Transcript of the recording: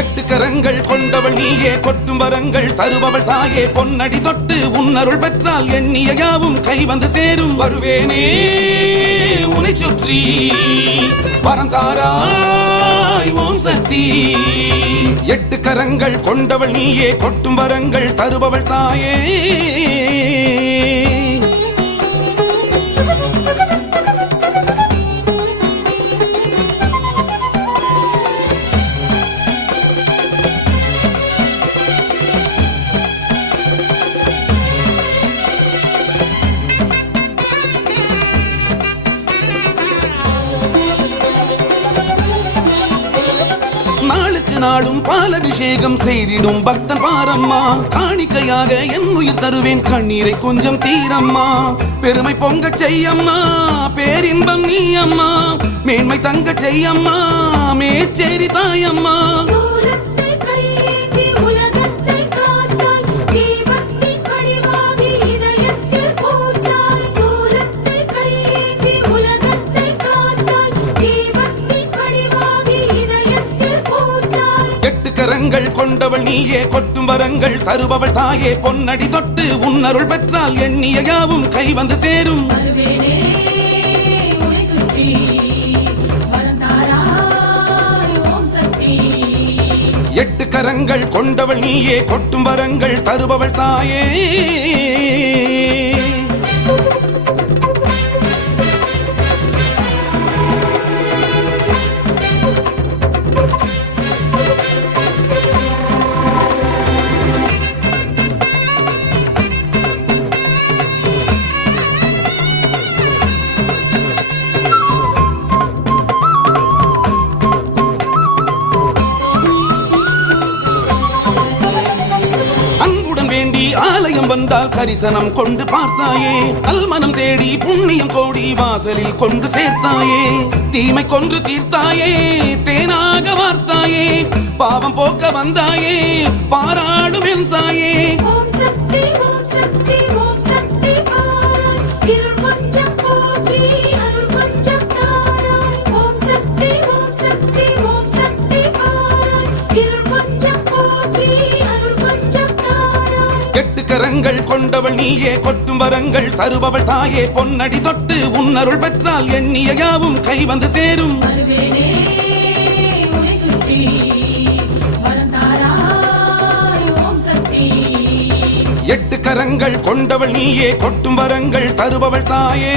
எட்டு கரங்கள் கொண்டவள் நீயே, கொட்டும் வரங்கள் தருபவள் தாயே. பொன்னடி தொட்டு உன்னருள் பெற்றால் எண்ணிய யாவும் கை வந்து சேரும். வருவேனே உனை சுற்றி வரம் தாராய் ஓம் சக்தி. எட்டு கரங்கள் கொண்டவள் நீயே, கொட்டும் வரங்கள் தருபவள் தாயே. நாளுக்கு நாளும் பாலபிஷேகம் செய்திடும் பக்தன் பாரம்மா. காணிக்கையாக என் உயிர் தருவேன், கண்ணீரை கொஞ்சம் தீரம்மா. பெருமை பொங்க செய்யம்மா, பேரின்பம் நீ அம்மா. மேன்மை தங்க செய்யம்மா, மேச்சேரி தாயம்மா. கரங்கள் கொண்டவள் நீயே, கொட்டும் வரங்கள் தருபவள் தாயே. பொன்னடி தொட்டு உன்னருள் பெற்றால் எண்ணிய யாவும் கை வந்து சேரும். எட்டு கரங்கள் கொண்டவள் நீயே, கொட்டும் வரங்கள் தருபவள் தாயே. ஆலயம் வந்தால் கரிசனம் கொண்டு பார்த்தாயே. அல்மனம் தேடி புண்ணியம் கோடி வாசலில் கொண்டு சேர்த்தாயே. தீமை கொன்று தீர்த்தாயே, தேனாக வார்த்தாயே. பாவம் போக்க வந்தாயே, பாராடும் என் தாயே. கரங்கள் கொண்டவள் நீயே, கொட்டும் வரங்கள் தருபவள் தாயே. பொன்னடி தொட்டு உன்னருள் பெற்றால் எண்ணிய யாவும் கை வந்து சேரும். எட்டு கரங்கள் கொண்டவள் நீயே, கொட்டும் வரங்கள் தருபவள் தாயே.